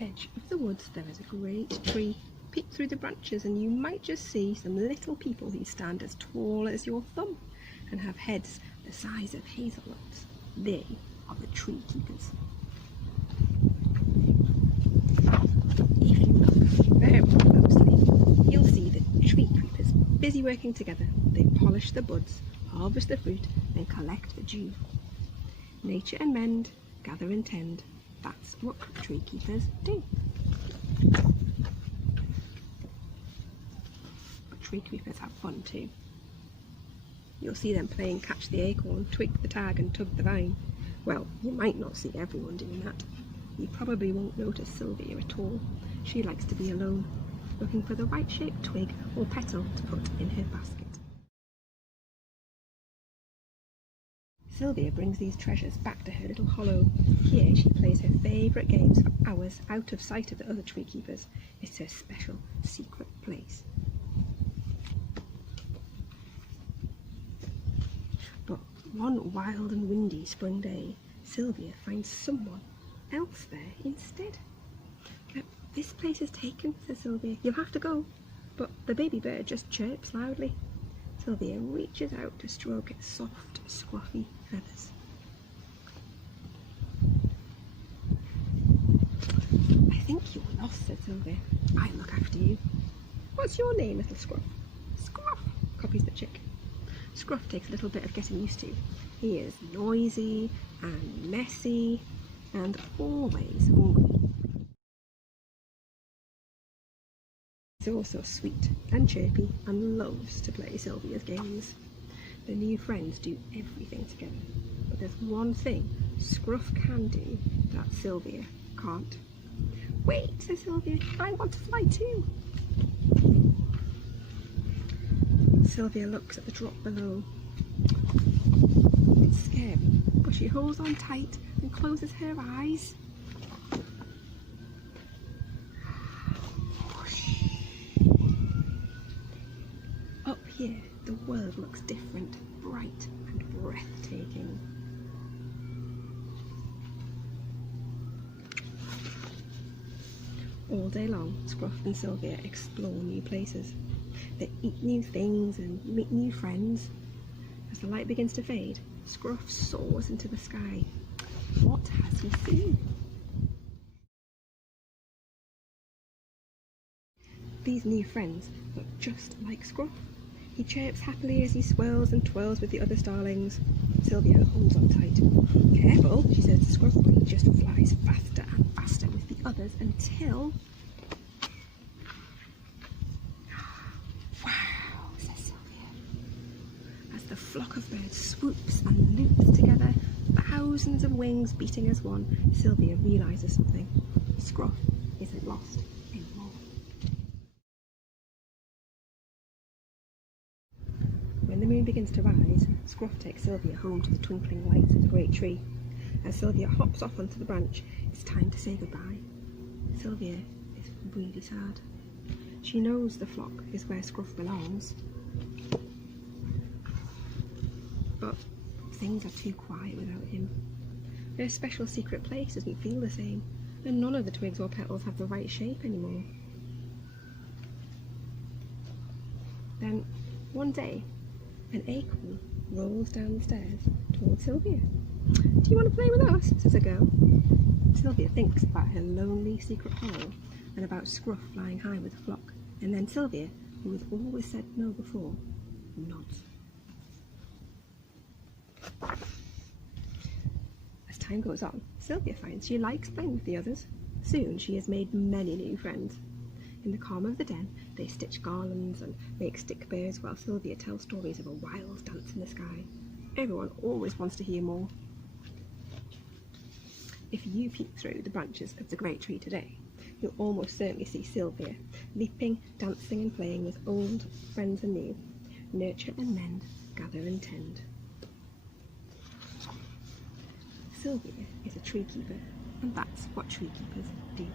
edge of the woods there is a great tree. Peek through the branches and you might just see some little people who stand as tall as your thumb and have heads the size of hazelnuts. They are the tree keepers. If you look very closely, you'll see the tree creepers busy working together. They polish the buds, harvest the fruit, and collect the dew. Nature and mend, gather and tend. That's what tree keepers do. But tree creepers have fun too. You'll see them playing catch the acorn, twig the tag and tug the vine. Well, you might not see everyone doing that. You probably won't notice Sylvia at all. She likes to be alone, looking for the right shaped twig or petal to put in her basket. Sylvia brings these treasures back to her little hollow. Here she plays her favourite games for hours out of sight of the other tree keepers. It's her special secret place. But one wild and windy spring day, Sylvia finds someone else there instead. This place is taken, says Sylvia. You'll have to go. But the baby bird just chirps loudly. Sylvia reaches out to stroke its soft, scruffy feathers. I think you're lost, said Sylvia. I'll look after you. What's your name, little Scruff? Scruff, copies the chick. Scruff takes a little bit of getting used to. He is noisy and messy and always hungry. He's also sweet and chirpy and loves to play Sylvia's games. The new friends do everything together, but there's one thing Scruff can do that Sylvia can't. Wait, says Sylvia, I want to fly too. Sylvia looks at the drop below. It's scary, but she holds on tight and closes her eyes. Up here, the world looks different, bright and breathtaking. All day long, Scruff and Sylvia explore new places. They eat new things and meet new friends. As the light begins to fade, Scruff soars into the sky. What has he seen? These new friends look just like Scruff. He chirps happily as he swirls and twirls with the other starlings. Sylvia holds on tight. Careful, she says to Scruff, but he just flies faster and faster with the others until... Wow, says Sylvia. As the flock of birds swoops and loops together, thousands of wings beating as one, Sylvia realises something. Scruff isn't lost anymore. When the moon begins to rise, Scruff takes Sylvia home to the twinkling lights of the great tree. As Sylvia hops off onto the branch, it's time to say goodbye. Sylvia is really sad. She knows the flock is where Scruff belongs. But things are too quiet without him. Her special secret place doesn't feel the same, and none of the twigs or petals have the right shape anymore. Then, one day, an acorn rolls down the stairs towards Sylvia. Do you want to play with us? Says a girl. Sylvia thinks about her lonely secret hole and about Scruff flying high with the flock. And then Sylvia, who has always said no before, nods. As time goes on, Sylvia finds she likes playing with the others. Soon she has made many new friends. In the calm of the den, they stitch garlands and make stick bears while Sylvia tells stories of a wild dance in the sky. Everyone always wants to hear more. If you peek through the branches of the great tree today, you'll almost certainly see Sylvia leaping, dancing and playing with old friends and new. Nurture and mend, gather and tend. Sylvia is a tree keeper, and that's what tree keepers do.